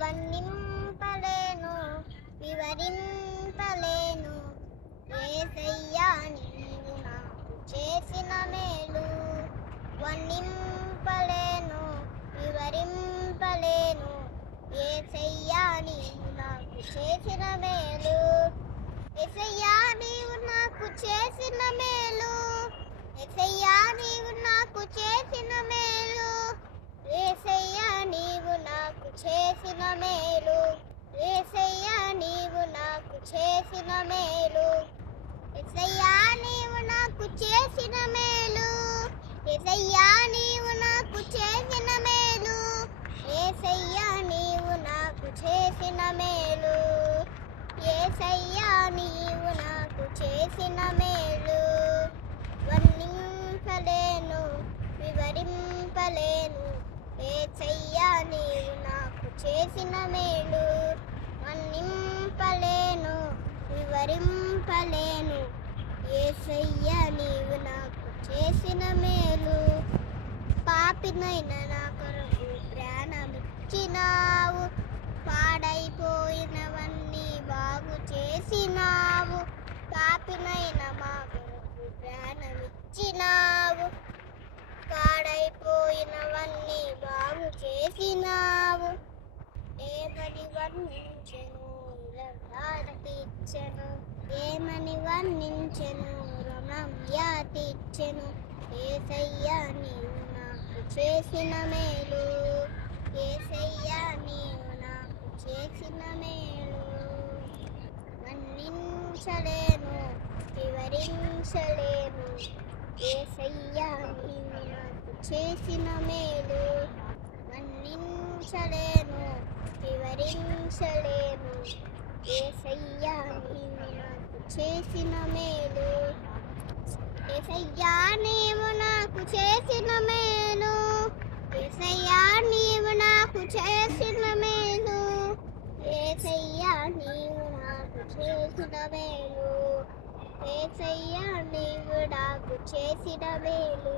వర్ణింపలేను వివరింపలేను యేసయ్యా నీవు నాకు చేసిన మేలు. వర్ణింపలేను వివరింపలేను యేసయ్యా నీవు నాకు చేసిన మేలు. యేసయ్యా నీవు నాకు చేసిన మేలు. యేసయ్యా నీవు నాకు చేసిన మేలు. యేసయ్యా నీవు నాకు చేసిన మేలు. యేసయ్యా నీవు నాకు చేసిన మేలు. యేసయ్యా నీవు నాకు చేసిన మేలు. యేసయ్యా నీవు నాకు చేసిన మేలు. యేసయ్యా నీవు నాకు చేసిన మేలు. యేసయ్యా నీవు నాకు చేసిన మేలు. వర్ణింపలేను వివరింపలేను యేసయ్యా నీవు నాకు చేసిన మేలు. వర్ణింపలేను వివరింపలేను యేసయ్యా నీవు నాకు చేసిన మేలు. పాపినైన నా కొరకు ప్రాణమిచ్చినావు. పాడైపోయినవన్నీ బాగు చేసినావు. పాపినైన మా కొరకు ప్రాణమిచ్చినావు. పాడైపోయినవన్నీ బాగు చేసినావు. ఏమని వర్ణించెను తీర్చెను. ఏమని వర్ణించెను రుణం తీర్చెను. యేసయ్యా నీవు నాకు చేసిన మేలు. యేసయ్యా నీవు నాకు చేసిన మేలు. వర్ణించలేను వివరించలేను యేసయ్యా నీవు నాకు చేసిన మేలు. వర్ణించలేను వివరించలేను యేసయ్యా నీవు నాకు చేసిన మేలు. యేసయ్యా నీవు నాకు చేసిన మేలు. యేసయ్యా నీవు నాకు చేసిన మేలు. యేసయ్యా నీవు నాకు చేసిన మేలు. యేసయ్యా నీవు నాకు చేసిన మేలు.